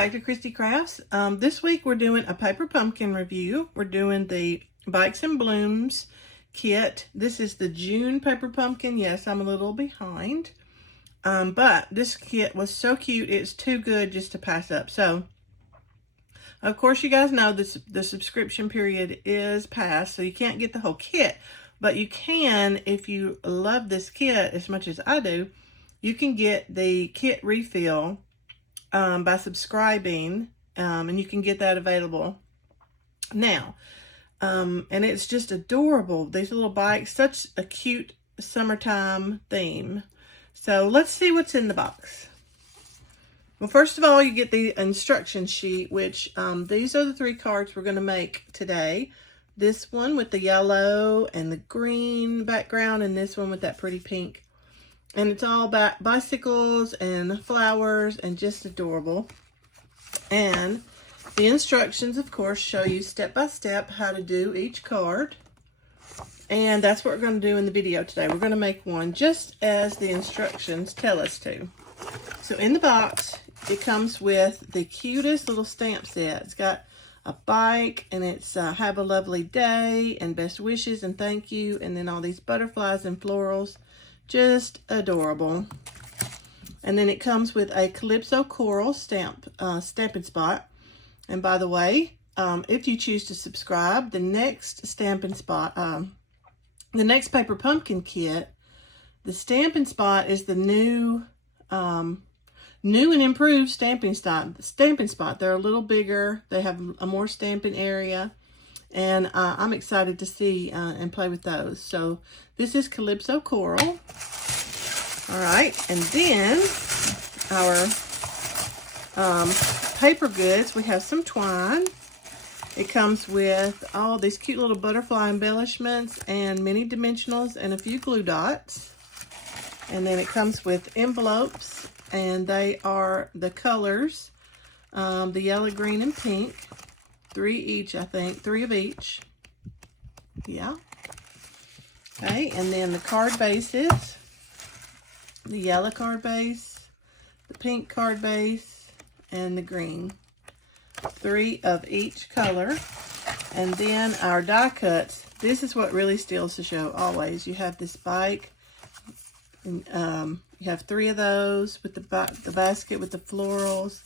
back to Christy Crafts. This week we're doing a paper pumpkin review. We're doing the Bikes and Blooms kit. This is the June paper pumpkin. Yes, I'm a little behind. But this kit was so cute, it's too good just to pass up. So, of course, you guys know this, the subscription period is past, so you can't get the whole kit. But you can, if you love this kit as much as I do, you can get the kit refill by subscribing, and you can get that available now. And it's just adorable. These little bikes, such a cute summertime theme. So let's see what's in the box. Well, first of all, you get the instruction sheet, which these are the 3 cards we're going to make today. This one with the yellow and the green background, and this one with that pretty pink. And it's all about bicycles and flowers and just adorable. And the instructions, of course, show you step by step how to do each card. And that's what we're going to do in the video today. We're going to make one just as the instructions tell us to. So in the box, it comes with the cutest little stamp set. It's got a bike, and it's have a lovely day and best wishes and thank you. And then all these butterflies and florals. Just adorable. And then it comes with a Calypso Coral stamping spot. And by the way, if you choose to subscribe, the next stamping spot, the next paper pumpkin kit, the stamping spot is the new and improved stamping spot. They're a little bigger. They have a more stamping area. And I'm excited to see and play with those. So this is Calypso Coral. All right, and then our paper goods, we have some twine. It comes with all these cute little butterfly embellishments and mini dimensionals and a few glue dots. And then it comes with envelopes, and they are the colors, the yellow, green, and pink. 3 each, I think. 3 of each. Yeah. Okay, and then the card bases. The yellow card base, the pink card base, and the green. 3 of each color. And then our die cuts. This is what really steals the show always. You have this bike. And, you have 3 of those with the basket with the florals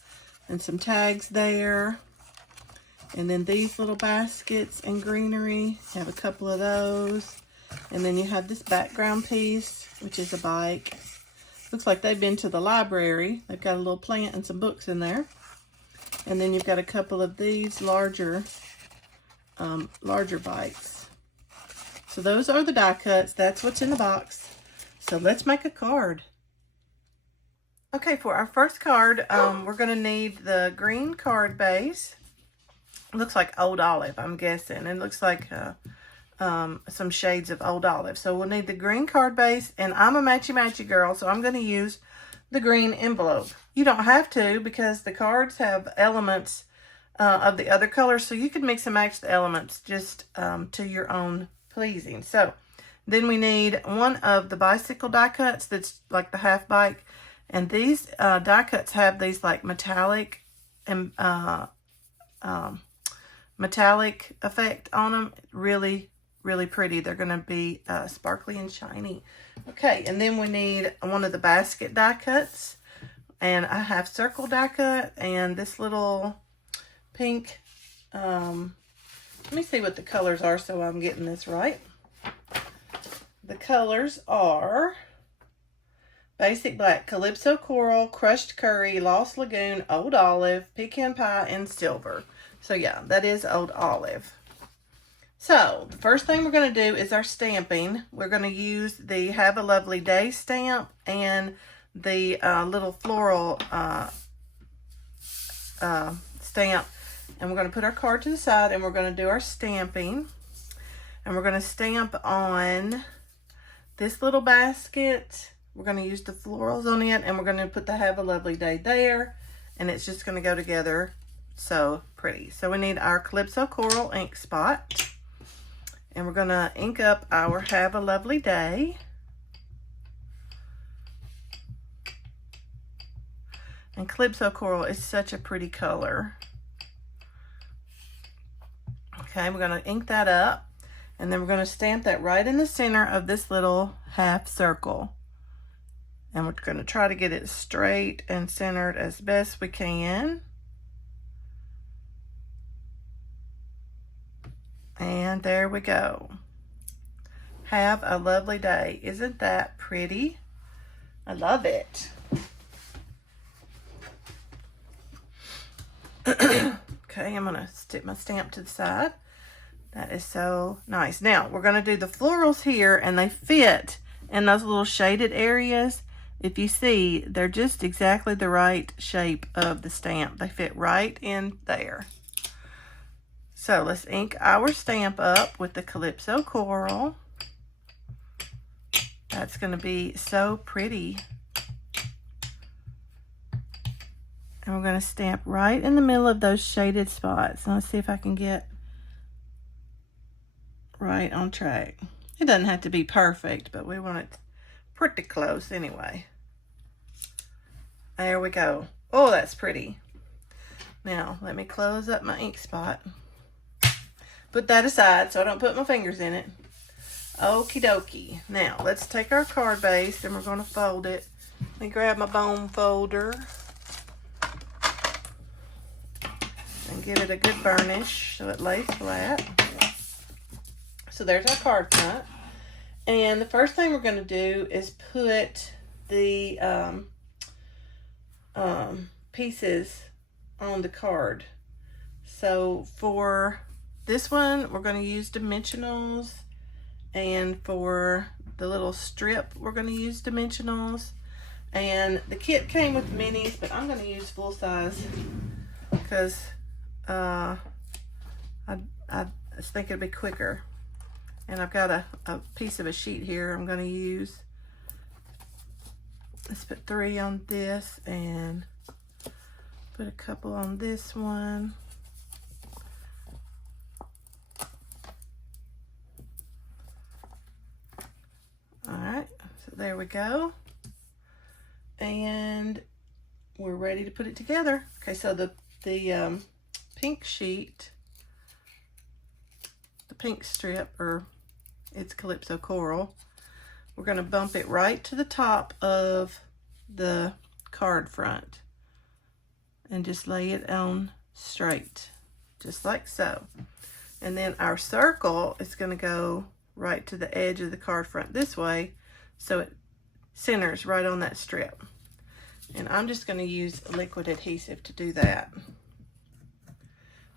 and some tags there. And then these little baskets and greenery, you have a couple of those. And then you have this background piece, which is a bike. Looks like they've been to the library. They've got a little plant and some books in there. And then you've got a couple of these larger bikes. So those are the die cuts. That's what's in the box. So let's make a card. Okay, for our first card, we're going to need the green card base. Looks like Old Olive, I'm guessing. It looks like some shades of Old Olive. So we'll need the green card base, and I'm a matchy-matchy girl, so I'm going to use the green envelope. You don't have to, because the cards have elements of the other colors, so you can mix and match the elements just to your own pleasing. So then we need one of the bicycle die cuts that's like the half bike, and these die cuts have these like metallic and metallic effect on them. Really pretty. They're going to be sparkly and shiny. Okay, and then we need one of the basket die cuts, and I have circle die cut and this little pink. Let me see what the colors are so I'm getting this right. The colors are Basic Black, Calypso Coral, Crushed Curry, Lost Lagoon, Old Olive, Pecan Pie, and Silver. So yeah, that is Old Olive. So the first thing we're going to do is our stamping. We're going to use the Have a Lovely Day stamp and the little floral stamp. And we're going to put our card to the side, and we're going to do our stamping. And we're going to stamp on this little basket. We're going to use the florals on it, and we're going to put the Have a Lovely Day there. And it's just going to go together so pretty. So we need our Calypso Coral ink spot. And we're going to ink up our Have a Lovely Day. And Calypso Coral is such a pretty color. Okay, we're going to ink that up. And then we're going to stamp that right in the center of this little half circle. And we're going to try to get it straight and centered as best we can. And there we go. Have a lovely day. Isn't that pretty? I love it. Okay, I'm gonna stick my stamp to the side. That is so nice. Now, we're gonna do the florals here, and they fit in those little shaded areas. If you see, they're just exactly the right shape of the stamp. They fit right in there. So let's ink our stamp up with the Calypso Coral. That's going to be so pretty. And we're going to stamp right in the middle of those shaded spots. Let's see if I can get right on track. It doesn't have to be perfect, but we want it pretty close anyway. There we go. Oh, that's pretty. Now, let me close up my ink spot. Put that aside so I don't put my fingers in it. Okie dokie. Now, let's take our card base and we're going to fold it. Let me grab my bone folder and give it a good burnish so it lays flat. So there's our card front. And the first thing we're going to do is put the pieces on the card. So for this one, we're going to use dimensionals. And for the little strip, we're going to use dimensionals. And the kit came with minis, but I'm going to use full size because I think it'll be quicker. And I've got a piece of a sheet here I'm going to use. Let's put 3 on this and put a couple on this one. Alright, so there we go. And we're ready to put it together. Okay, so the pink sheet, the pink strip, or it's Calypso Coral, we're going to bump it right to the top of the card front and just lay it on straight, just like so. And then our circle is going to go right to the edge of the card front this way, so it centers right on that strip. And I'm just going to use liquid adhesive to do that.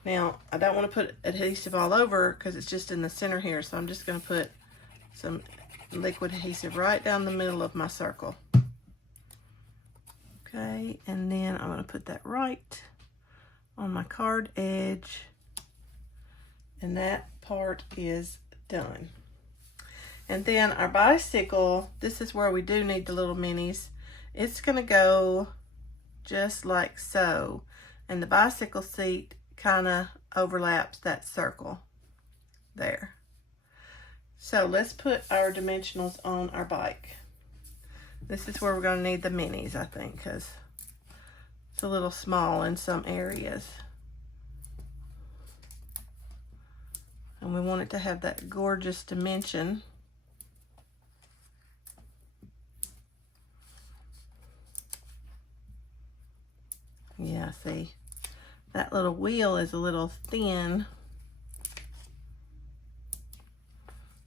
Now, I don't want to put adhesive all over because it's just in the center here, so I'm just going to put some liquid adhesive right down the middle of my circle. Okay, and then I'm going to put that right on my card edge, and that part is done. And then our bicycle, this is where we do need the little minis. It's going to go just like so. And the bicycle seat kind of overlaps that circle there. So let's put our dimensionals on our bike. This is where we're going to need the minis, I think, because it's a little small in some areas. And we want it to have that gorgeous dimension. Yeah, see, that little wheel is a little thin.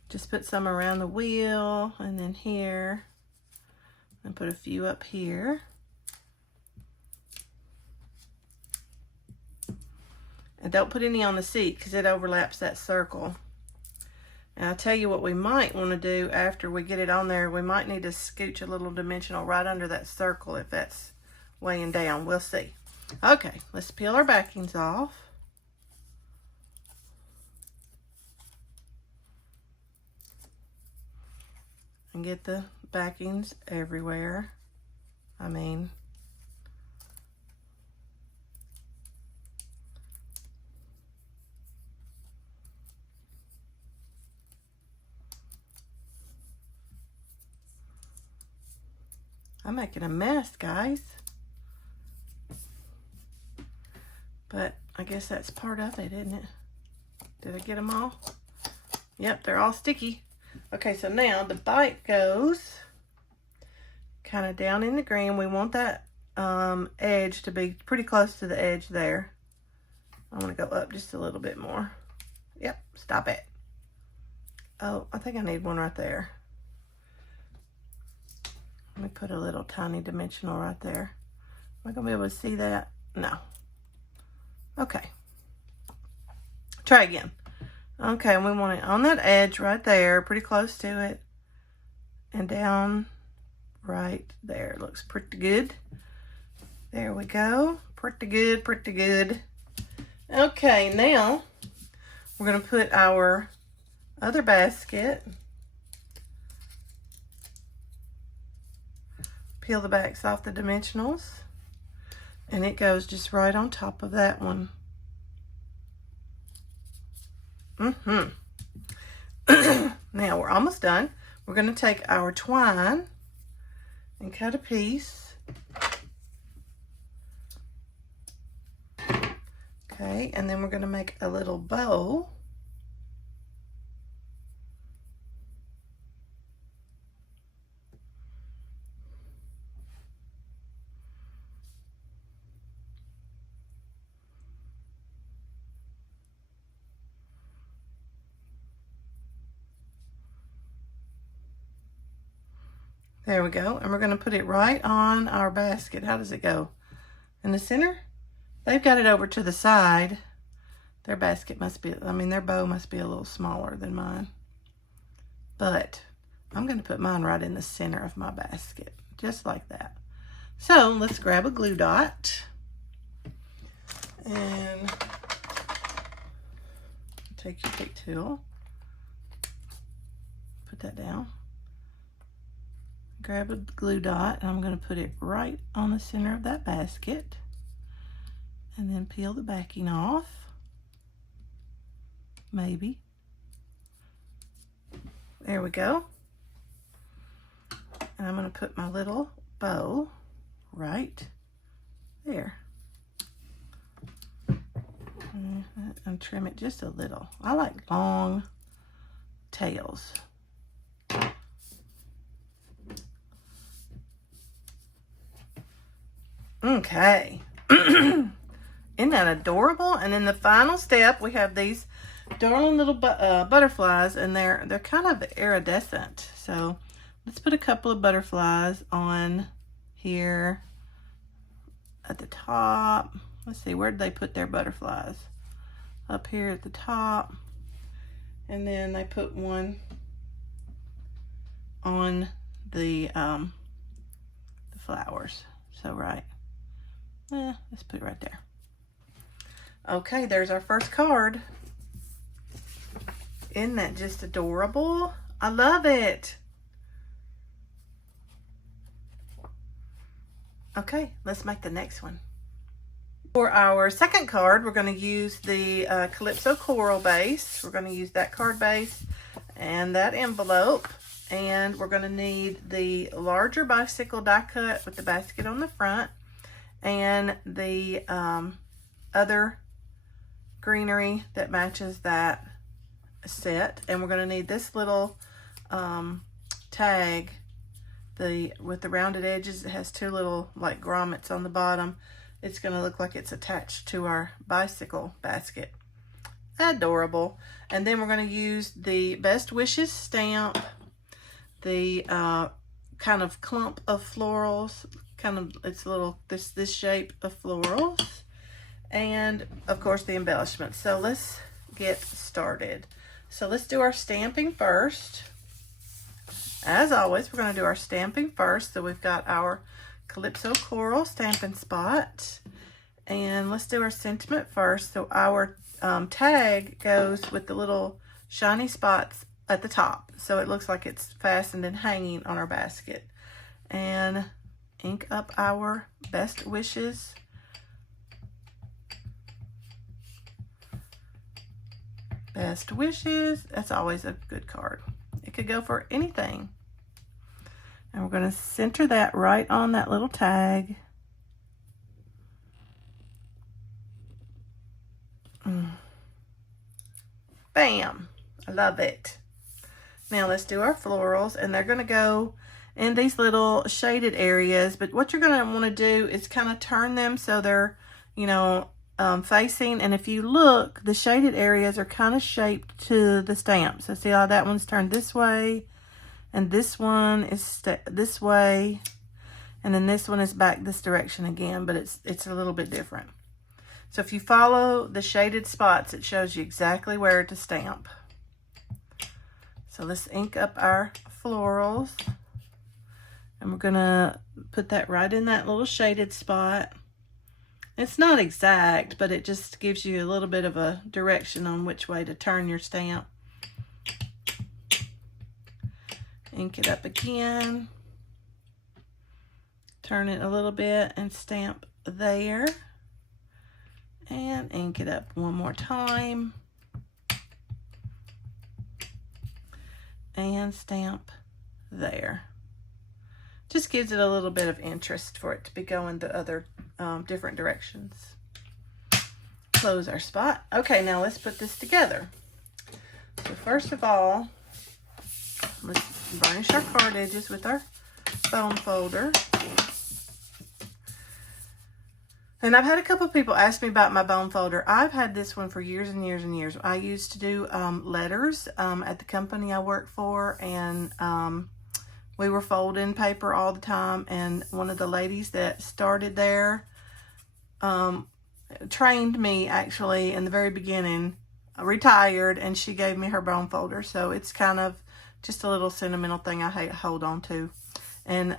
Just put some around the wheel and then here, and put a few up here. And don't put any on the seat because it overlaps that circle. And I'll tell you what we might want to do after we get it on there. We might need to scooch a little dimensional right under that circle if that's weighing down. We'll see. Okay, let's peel our backings off. And get the backings everywhere. I mean, I'm making a mess, guys. But I guess that's part of it, isn't it? Did I get them all? Yep, they're all sticky. Okay, so now the bite goes kind of down in the green. We want that edge to be pretty close to the edge there. I want to go up just a little bit more. Yep, stop it. Oh, I think I need one right there. Let me put a little tiny dimensional right there. Am I going to be able to see that? No. Okay. Try again. Okay, we want it on that edge right there, pretty close to it. And down right there. Looks pretty good. There we go. Pretty good, pretty good. Okay, now we're going to put our other basket. Peel the backs off the dimensionals. And it goes just right on top of that one. Now we're almost done. We're going to take our twine and cut a piece. Okay, and then we're going to make a little bow. There we go. And we're going to put it right on our basket. How does it go? In the center? They've got it over to the side. Their basket must be, their bow must be a little smaller than mine. But I'm going to put mine right in the center of my basket. Just like that. So let's grab a glue dot. And take your big tool. Put that down. Grab a glue dot, and I'm going to put it right on the center of that basket. And then peel the backing off. Maybe. There we go. And I'm going to put my little bow right there. And trim it just a little. I like long tails. Okay. Isn't that adorable? And then the final step, we have these darling little butterflies, and they're kind of iridescent. So let's put a couple of butterflies on here at the top. Let's see, where did they put their butterflies? Up here at the top. And then they put one on the flowers. So right. Let's put it right there. Okay, there's our first card. Isn't that just adorable? I love it. Okay, let's make the next one. For our second card, we're going to use the Calypso Coral base. We're going to use that card base and that envelope. And we're going to need the larger bicycle die cut with the basket on the front. And the other greenery that matches that set. And we're going to need this little tag with the rounded edges. It has two little like grommets on the bottom. It's going to look like it's attached to our bicycle basket. Adorable. And then we're going to use the Best Wishes stamp, the kind of clump of florals, it's a little this shape of florals, and of course the embellishments. So let's get started. So let's do our stamping first. As always, we're going to do our stamping first. So we've got our Calypso Coral stamping spot, and let's do our sentiment first. So our tag goes with the little shiny spots at the top, so it looks like it's fastened and hanging on our basket. And ink up our Best Wishes. Best Wishes. That's always a good card. It could go for anything. And we're going to center that right on that little tag. Bam! I love it. Now let's do our florals, and they're going to go in these little shaded areas, but what you're going to want to do is kind of turn them so they're, you know, facing, and if you look, the shaded areas are kind of shaped to the stamp. So see how that one's turned this way, and this one is this way, and then this one is back this direction again, but it's a little bit different. So if you follow the shaded spots, it shows you exactly where to stamp. So let's ink up our florals, and we're gonna put that right in that little shaded spot. It's not exact, but it just gives you a little bit of a direction on which way to turn your stamp. Ink it up again, turn it a little bit and stamp there, and ink it up one more time and stamp there. Just gives it a little bit of interest for it to be going the other different directions. Close our spot. Okay, now let's put this together. So first of all, let's burnish our card edges with our bone folder. And I've had a couple of people ask me about my bone folder. I've had this one for years and years and years. I used to do letters at the company I worked for, and we were folding paper all the time. And one of the ladies that started there trained me actually in the very beginning, retired, and she gave me her bone folder. So it's kind of just a little sentimental thing I hold on to. And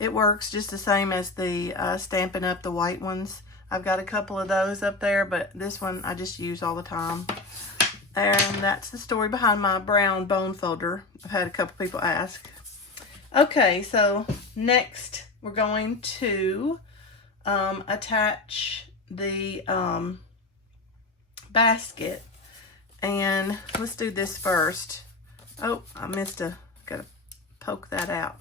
it works just the same as the Stampin' Up! The white ones. I've got a couple of those up there, but this one I just use all the time. And that's the story behind my brown bone folder. I've had a couple people ask. Okay, so next we're going to attach the basket. And let's do this first. Oh, I missed gotta poke that out.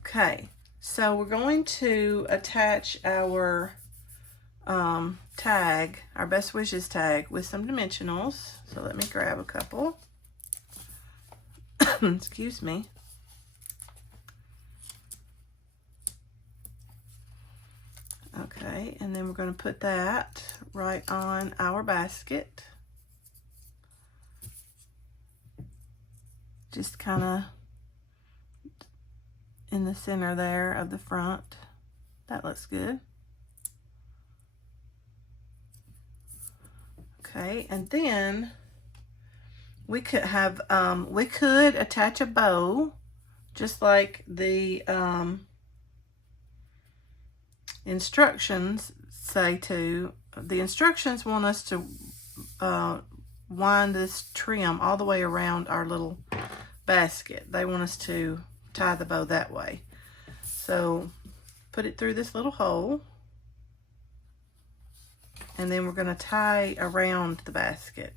Okay, so we're going to attach our tag, our Best Wishes tag, with some dimensionals. So let me grab a couple. Excuse me. Okay, and then we're going to put that right on our basket. Just kind of in the center there of the front. That looks good. Okay, and then we could have we could attach a bow, just like the instructions say to. The instructions want us to wind this trim all the way around our little basket. They want us to tie the bow that way. So put it through this little hole, and then we're going to tie around the basket.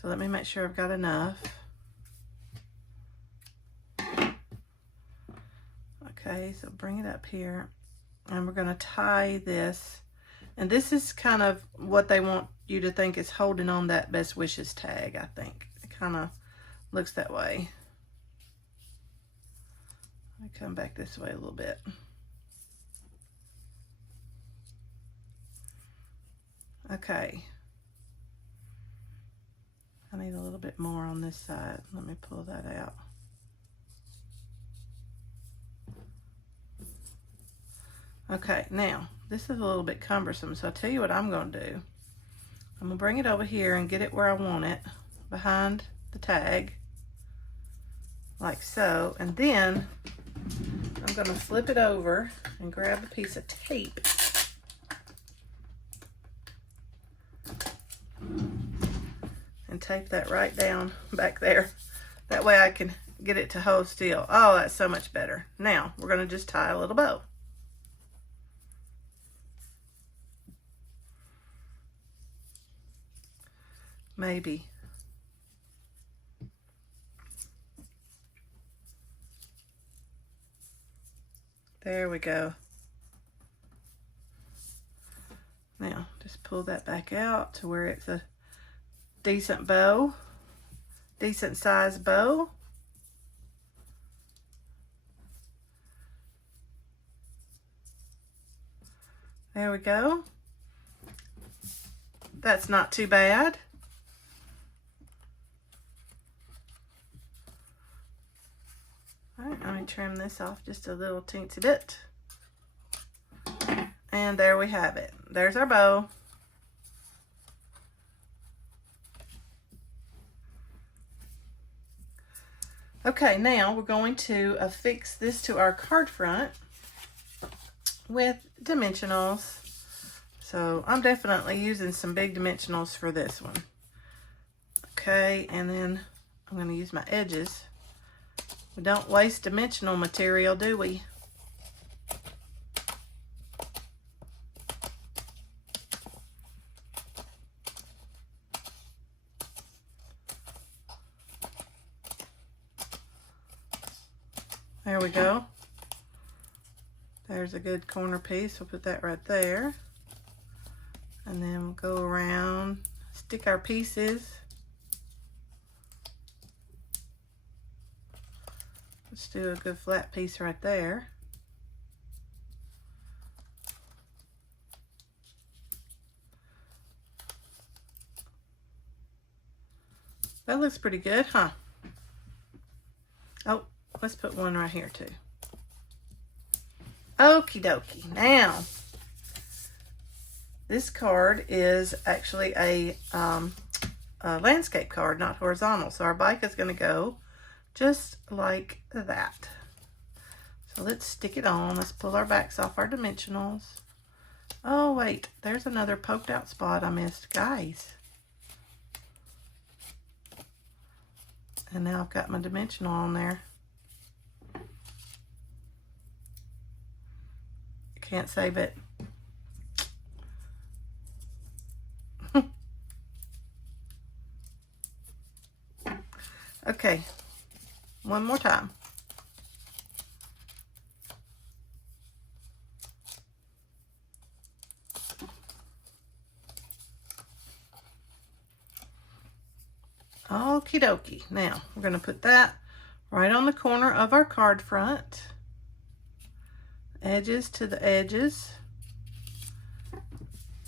So let me make sure I've got enough. Okay, so bring it up here, and we're going to tie this, and this is kind of what they want you to think is holding on that Best Wishes tag. I think it kind of looks that way. I come back this way a little bit. Okay. I need a little bit more on this side. Let me pull that out. Okay, now this is a little bit cumbersome, so I'll tell you what I'm going to do. I'm going to bring it over here and get it where I want it, behind the tag, like so, and then I'm going to flip it over and grab a piece of tape and tape that right down back there. That way I can get it to hold still. Oh, that's so much better. Now we're going to just tie a little bow. Maybe. There we go. Now, just pull that back out to where it's a decent bow, decent size bow. There we go. That's not too bad. All right, let me trim this off just a little teensy bit. And there we have it. There's our bow. Okay, now we're going to affix this to our card front with dimensionals. So I'm definitely using some big dimensionals for this one. Okay, and then I'm going to use my edges. We don't waste dimensional material, do we? There we go. There's a good corner piece. We'll put that right there. And then we'll go around, stick our pieces. Let's do a good flat piece right there. That looks pretty good, huh? Oh, let's put one right here too. Okie dokie. Now, this card is actually a landscape card, not horizontal. So our bike is going to go just like that. So let's stick it on. Let's pull our backs off our dimensionals. Oh, wait. There's another poked out spot I missed. Guys. And now I've got my dimensional on there. Can't save it. Okay, one more time. Okie dokie. Now, we're going to put that right on the corner of our card front. Edges to the edges.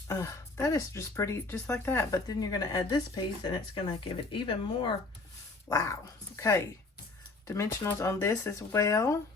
That is just pretty, just like that. But then you're going to add this piece and it's going to give it even more. Wow. Okay. Dimensionals on this as well.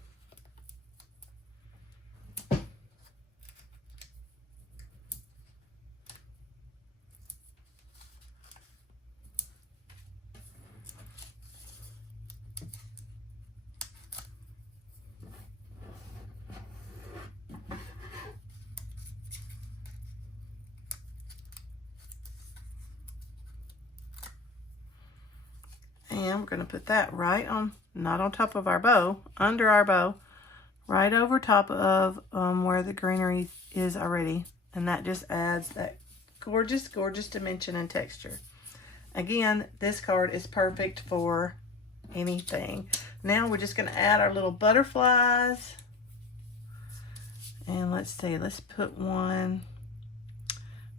And we're going to put that right on, not on top of our bow, under our bow, right over top of where the greenery is already. And that just adds that gorgeous, gorgeous dimension and texture. Again, this card is perfect for anything. Now we're just going to add our little butterflies. And let's see, let's put one,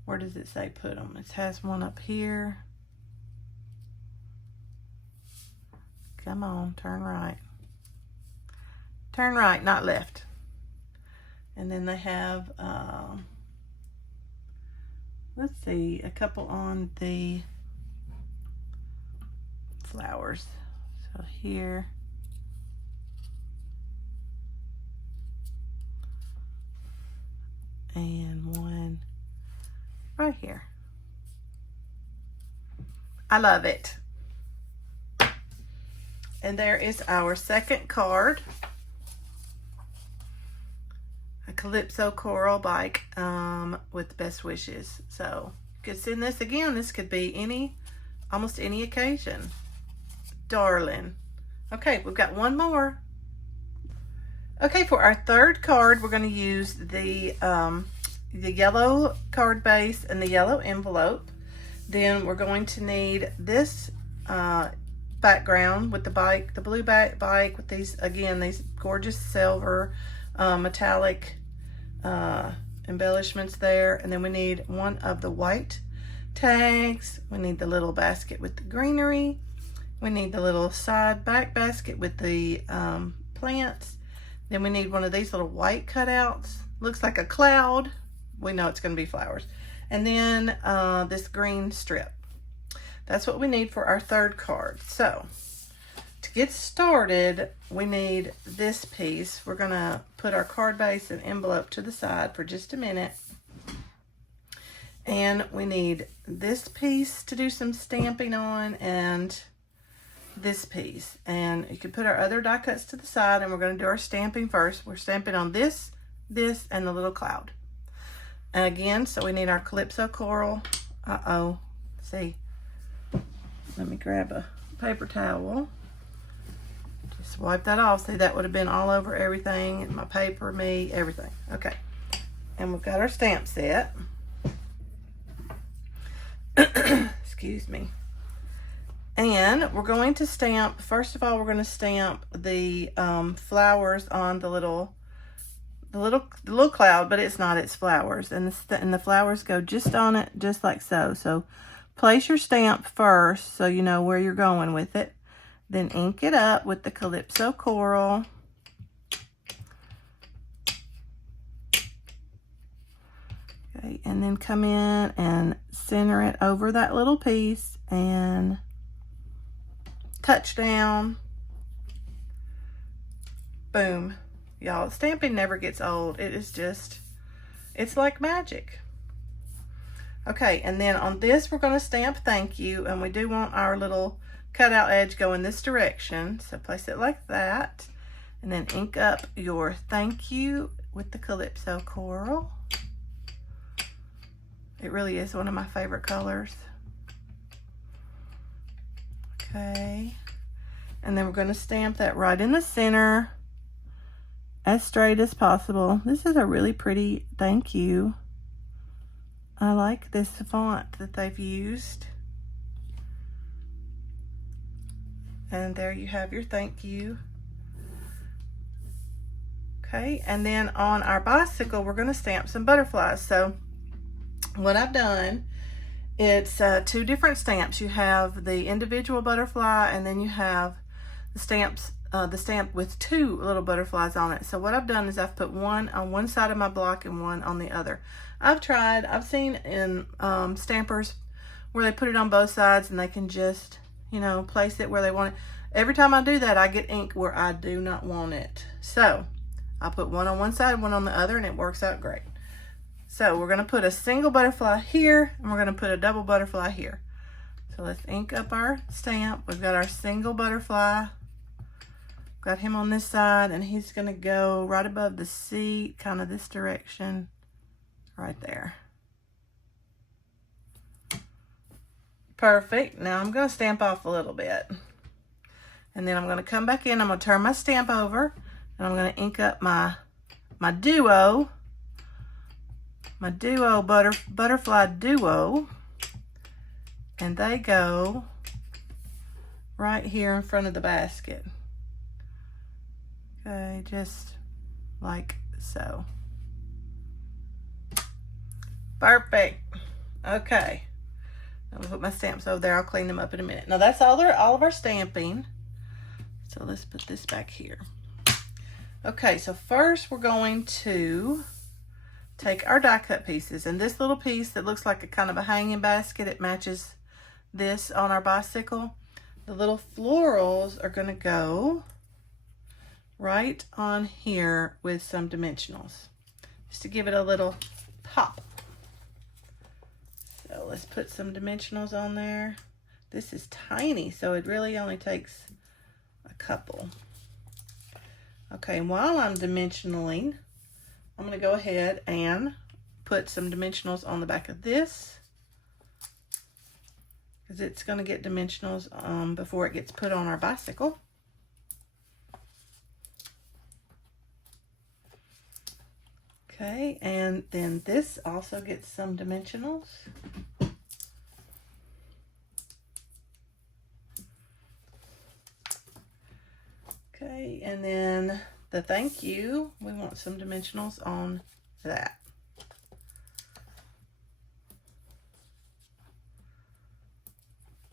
where does it say put them? It has one up here. Come on, turn right. Turn right, not left. And then they have, let's see, a couple on the flowers. So here. And one right here. I love it. And there is our second card. A Calypso Coral bike with best wishes. So you could send this again. This could be almost any occasion. Darling. Okay, we've got one more. Okay, for our third card, we're going to use the yellow card base and the yellow envelope. Then we're going to need this background with the bike, the blue bike with these, again, these gorgeous silver metallic embellishments there. And then we need one of the white tags. We need the little basket with the greenery. We need the little side back basket with the plants. Then we need one of these little white cutouts. Looks like a cloud. We know it's going to be flowers. And then this green strip. That's what we need for our third card. So to get started, we need this piece. We're going to put our card base and envelope to the side for just a minute. And we need this piece to do some stamping on, and this piece. And you can put our other die cuts to the side, and we're going to do our stamping first. We're stamping on this, and the little cloud. And again, so we need our Calypso coral. See, let me grab a paper towel. Just wipe that off. See, that would have been all over everything, my paper, me, everything. Okay, and we've got our stamp set. Excuse me. And we're going to stamp, first of all, we're going to stamp the flowers on the little cloud, but it's not, it's flowers. And the flowers go just on it, just like so. So place your stamp first so you know where you're going with it. Then ink it up with the Calypso coral. Okay, and then come in and center it over that little piece and touch down. Boom. Y'all, stamping never gets old. It is just, it's like magic. Okay, and then on this, we're going to stamp thank you, and we do want our little cutout edge go in this direction. So place it like that, and then ink up your thank you with the Calypso coral. It really is one of my favorite colors. Okay, and then we're going to stamp that right in the center, as straight as possible. This is a really pretty thank you. I like this font that they've used. And there you have your thank you. Okay, and then on our bicycle, we're going to stamp some butterflies. So what I've done, it's two different stamps. You have the individual butterfly, and then you have the stamps, the stamp with two little butterflies on it. So what I've done is I've put one on one side of my block and one on the other. I've seen in stampers where they put it on both sides and they can just, you know, place it where they want it. Every time I do that, I get ink where I do not want it. So I put one on one side, one on the other, and it works out great. So we're going to put a single butterfly here, and we're going to put a double butterfly here. So let's ink up our stamp. We've got our single butterfly. Got him on this side, and he's going to go right above the seat, kind of this direction, right there. Perfect. Now I'm going to stamp off a little bit. And then I'm going to come back in. I'm going to turn my stamp over, and I'm going to ink up my duo. My duo butterfly duo, and they go right here in front of the basket. Okay, just like so. Perfect. Okay, I'm gonna put my stamps over there. I'll clean them up in a minute. Now that's all of our stamping. So let's put this back here. Okay, so first we're going to take our die cut pieces, and this little piece that looks like a kind of a hanging basket, it matches this on our bicycle. The little florals are going to go right on here with some dimensionals, just to give it a little pop. So let's put some dimensionals on there. This is tiny, so it really only takes a couple. Okay, while I'm dimensionaling, I'm going to go ahead and put some dimensionals on the back of this, because it's going to get dimensionals before it gets put on our bicycle. Okay, and then this also gets some dimensionals. Okay, and then the thank you, we want some dimensionals on that.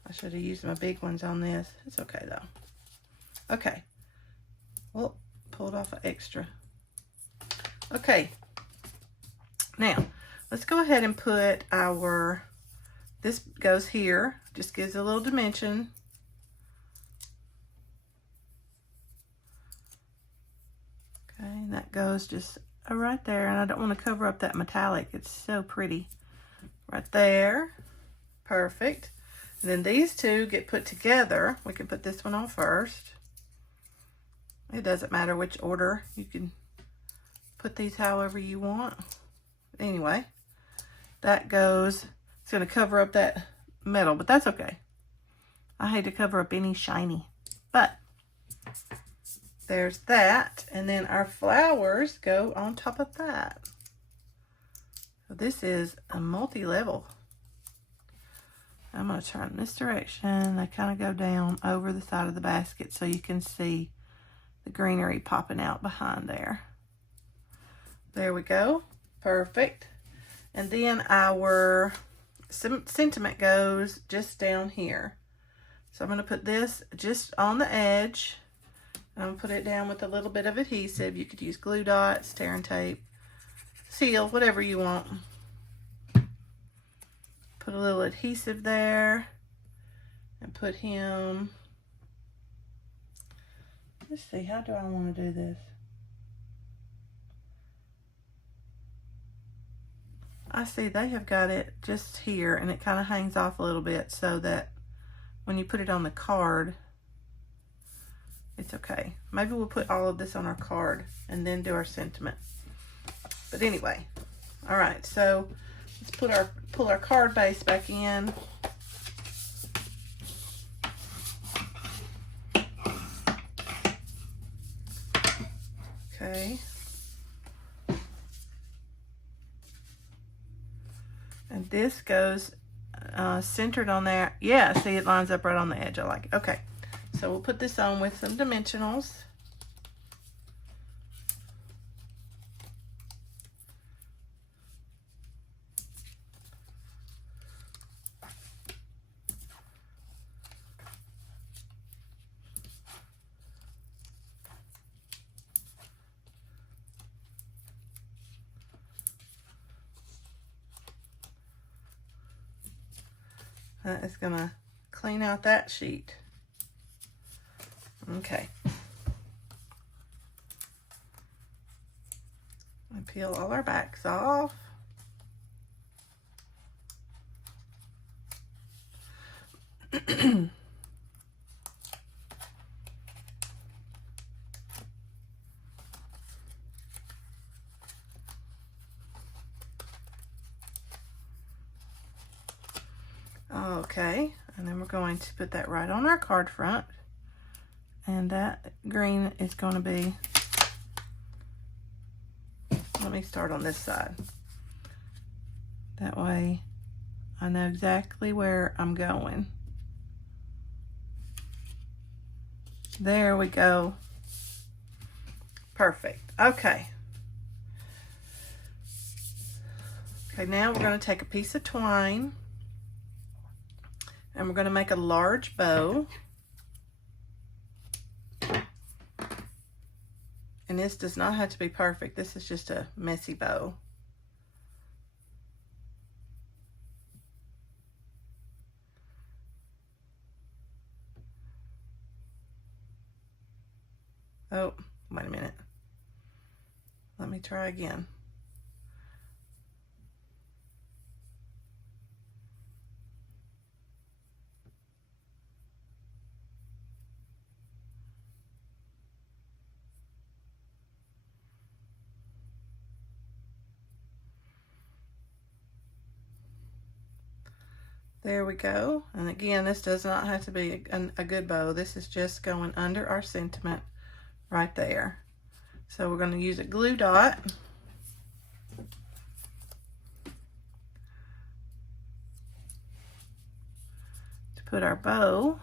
I should have used my big ones on this. It's okay though. Okay. Well, pulled off an extra. Okay. Now, let's go ahead and put our, this goes here. Just gives a little dimension. Okay, and that goes just right there. And I don't want to cover up that metallic. It's so pretty. Right there. Perfect. And then these two get put together. We can put this one on first. It doesn't matter which order. You can put these however you want. Anyway, that goes, it's going to cover up that metal, but that's okay. I hate to cover up any shiny, but there's that. And then our flowers go on top of that. So this is a multi-level. I'm going to turn this direction. They kind of go down over the side of the basket so you can see the greenery popping out behind there. There we go. Perfect. And then our sentiment goes just down here. So I'm going to put this just on the edge. I'm going to put it down with a little bit of adhesive. You could use glue dots, tear and tape, seal, whatever you want. Put a little adhesive there and put him, let's see, how do I want to do this? I see they have got it just here and it kind of hangs off a little bit so that when you put it on the card, it's okay. Maybe we'll put all of this on our card and then do our sentiment. But anyway, all right, so let's pull our card base back in. Okay. And this goes centered on there. Yeah, see, it lines up right on the edge. I like it. Okay, so we'll put this on with some dimensionals. That is gonna clean out that sheet. Okay. And peel all our backs off. Okay, and then we're going to put that right on our card front. And that green is going to be, let me start on this side. That way I know exactly where I'm going. There we go. Perfect. Okay. Okay, now we're going to take a piece of twine and we're going to make a large bow. And this does not have to be perfect. This is just a messy bow. Oh, wait a minute. Let me try again. There we go. And again, this does not have to be a good bow. This is just going under our sentiment right there. So we're going to use a glue dot. To put our bow.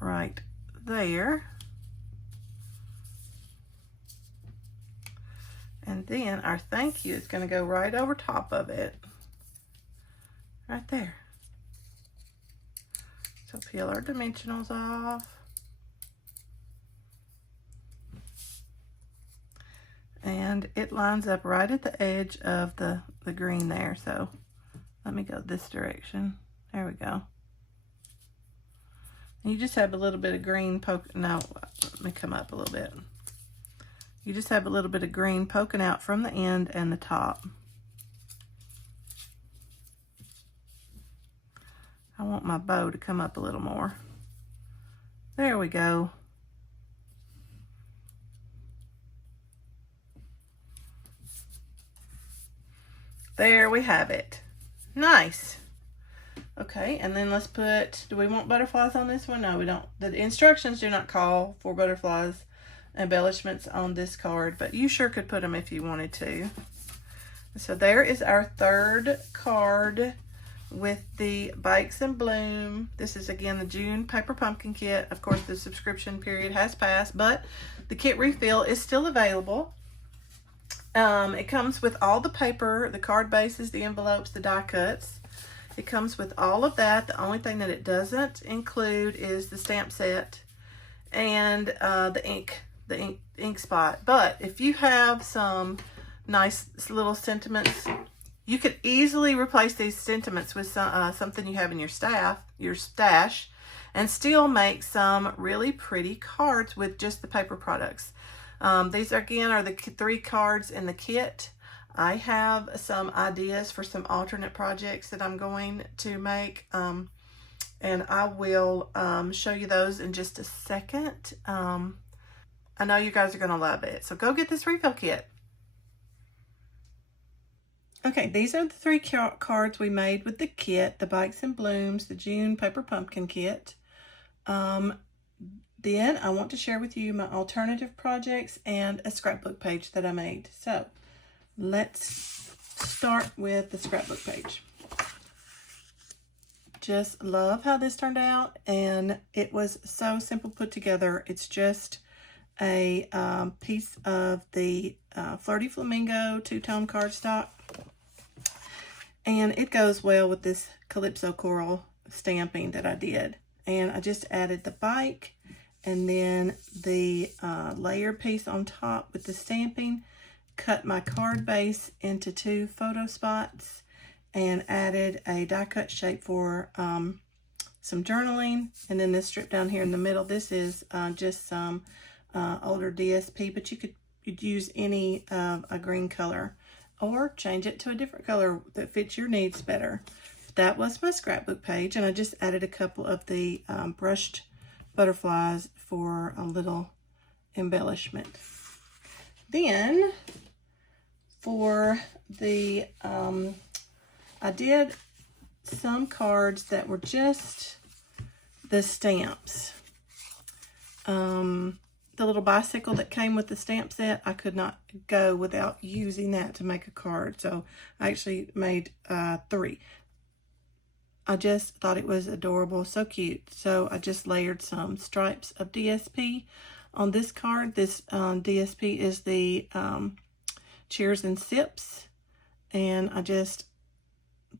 Right there. And then our thank you is going to go right over top of it. Right there. So peel our dimensionals off. And it lines up right at the edge of the green there. So let me go this direction. There we go. And you just have a little bit of green no, let me come up a little bit. You just have a little bit of green poking out from the end and the top. I want my bow to come up a little more. There we go. There we have it. Nice. Okay, and then let's put, do we want butterflies on this one? No, we don't. The instructions do not call for butterflies embellishments on this card, but you sure could put them if you wanted to. So there is our third card with the Bikes and Bloom. This is again the June Paper Pumpkin Kit. Of course, the subscription period has passed, but the kit refill is still available. It comes with all the paper, the card bases, the envelopes, the die cuts. It comes with all of that. The only thing that it doesn't include is the stamp set and the ink spot. But if you have some nice little sentiments, you could easily replace these sentiments with something you have in your stash, and still make some really pretty cards with just the paper products. These again are the 3 cards in the kit. I have some ideas for some alternate projects that I'm going to make, and I will show you those in just a second. I know you guys are going to love it, so go get this refill kit. Okay, these are the 3 cards we made with the kit, the Bikes and Blooms, the June Paper Pumpkin Kit. Then I want to share with you my alternative projects and a scrapbook page that I made. So let's start with the scrapbook page. Just love how this turned out, and it was so simple put together. It's just a piece of the Flirty Flamingo 2-tone cardstock, and it goes well with this Calypso Coral stamping that I did. And I just added the bike and then the layer piece on top with the stamping, cut my card base into 2 photo spots, and added a die cut shape for some journaling. And then this strip down here in the middle, this is just some older DSP, but you could use any a green color or change it to a different color that fits your needs better. That was my scrapbook page, and I just added a couple of the brushed butterflies for a little embellishment. Then for the I did some cards that were just the stamps. The little bicycle that came with the stamp set, I could not go without using that to make a card, so I actually made 3. I just thought it was adorable, so cute. So I just layered some stripes of DSP on this card. This DSP is the Cheers and Sips, and I just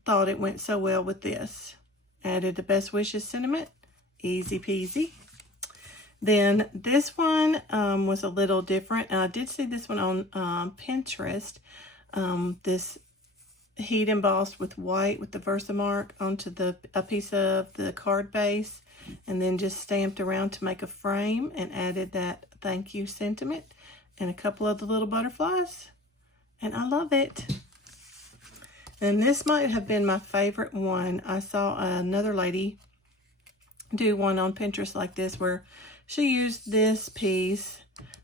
thought it went so well with this. Added the Best Wishes sentiment, easy peasy. Then this one was a little different, and I did see this one on Pinterest. This heat embossed with white with the Versamark onto a piece of the card base, and then just stamped around to make a frame, and added that thank you sentiment and a couple of the little butterflies, and I love it. And this might have been my favorite one. I saw another lady do one on Pinterest like this, where she used this piece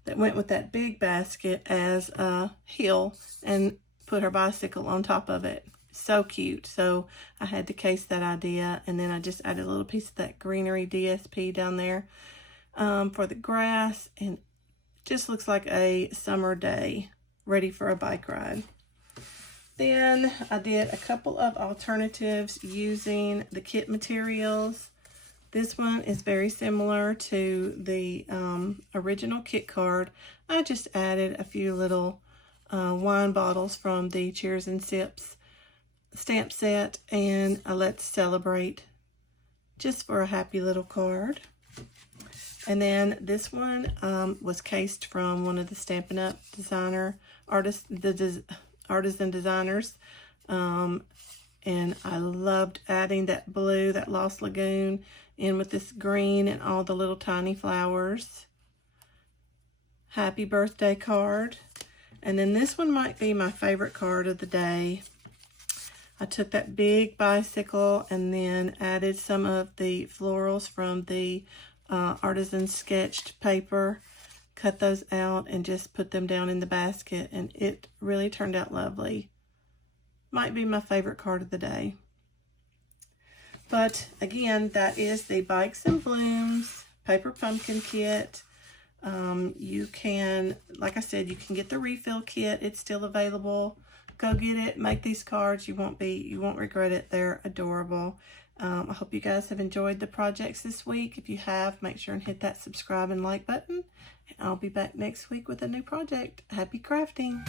that went with that big basket as a heel and put her bicycle on top of it. So cute. So I had to case that idea, and then I just added a little piece of that greenery DSP down there for the grass, and just looks like a summer day ready for a bike ride. Then I did a couple of alternatives using the kit materials. This one is very similar to the original kit card. I just added a few little wine bottles from the Cheers and Sips stamp set, and a Let's Celebrate, just for a happy little card. And then this one was cased from one of the Stampin' Up! Artisan designers. And I loved adding that blue, that Lost Lagoon, in with this green and all the little tiny flowers. Happy birthday card. And then this one might be my favorite card of the day. I took that big bicycle and then added some of the florals from the artisan sketched paper, cut those out and just put them down in the basket, and it really turned out lovely. Might be my favorite card of the day. But again, that is the Bikes and Blooms Paper Pumpkin Kit. You can, like I said, you can get the refill kit. It's still available. Go get it. Make these cards. You won't regret it. They're adorable. I hope you guys have enjoyed the projects this week. If you have, make sure and hit that subscribe and like button. And I'll be back next week with a new project. Happy crafting!